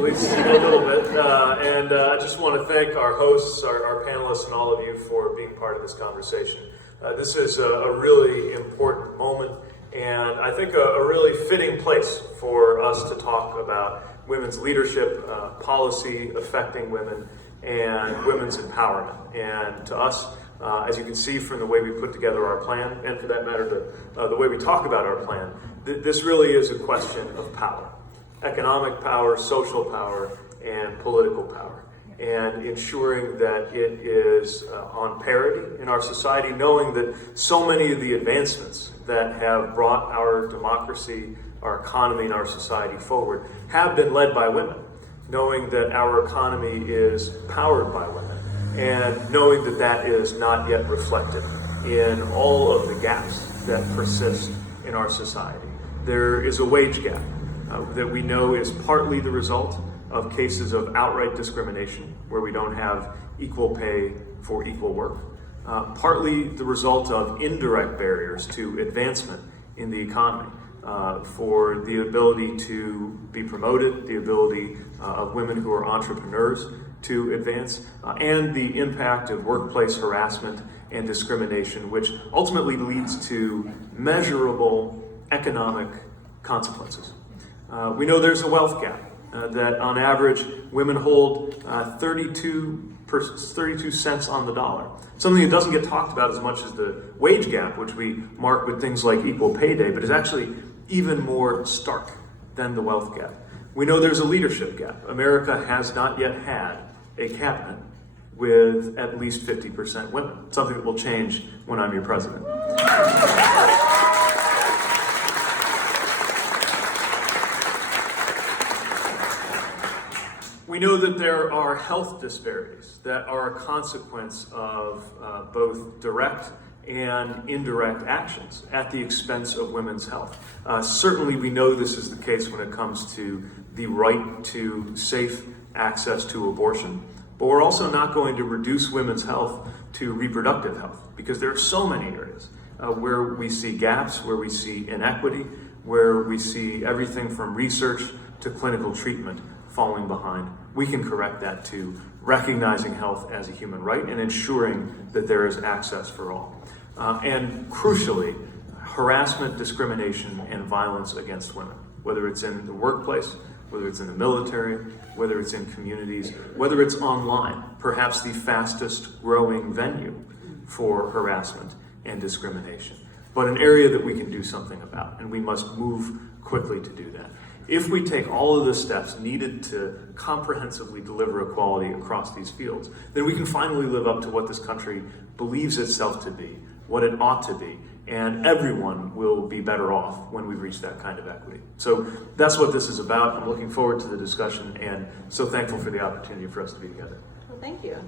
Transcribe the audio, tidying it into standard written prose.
At least a little bit. I just want to thank our hosts, our panelists, and all of you for being part of this conversation. This is a really important moment, and I think a really fitting place for us to talk about women's leadership, policy affecting women, and women's empowerment. And to us, as you can see from the way we put together our plan, and for that matter, the way we talk about our plan, this really is a question of power. Economic power, social power, and political power. And ensuring that it is on parity in our society, knowing that so many of the advancements that have brought our democracy, our economy, and our society forward have been led by women. Knowing that our economy is powered by women, and knowing that that is not yet reflected in all of the gaps that persist in our society. There is a wage gap that we know is partly the result of cases of outright discrimination, where we don't have equal pay for equal work, partly the result of indirect barriers to advancement in the economy, for the ability to be promoted, the ability of women who are entrepreneurs to advance, and the impact of workplace harassment and discrimination, which ultimately leads to measurable economic consequences. We know there's a wealth gap, that on average women hold 32 cents on the dollar. Something that doesn't get talked about as much as the wage gap, which we mark with things like equal pay day, but is actually even more stark than the wealth gap. We know there's a leadership gap. America has not yet had a cabinet with at least 50% women, something that will change when I'm your president. We know that there are health disparities that are a consequence of both direct and indirect actions at the expense of women's health. Certainly we know this is the case when it comes to the right to safe access to abortion, but we're also not going to reduce women's health to reproductive health, because there are so many areas where we see gaps, where we see inequity, where we see everything from research to clinical treatment falling behind. We can correct that to recognizing health as a human right and ensuring that there is access for all. And crucially, harassment, discrimination, and violence against women, whether it's in the workplace, whether it's in the military, whether it's in communities, whether it's online, perhaps the fastest growing venue for harassment and discrimination. But an area that we can do something about, and we must move quickly to do that. If we take all of the steps needed to comprehensively deliver equality across these fields, then we can finally live up to what this country believes itself to be, what it ought to be, and everyone will be better off when we reach that kind of equity. So that's what this is about. I'm looking forward to the discussion, and so thankful for the opportunity for us to be together. Well, thank you.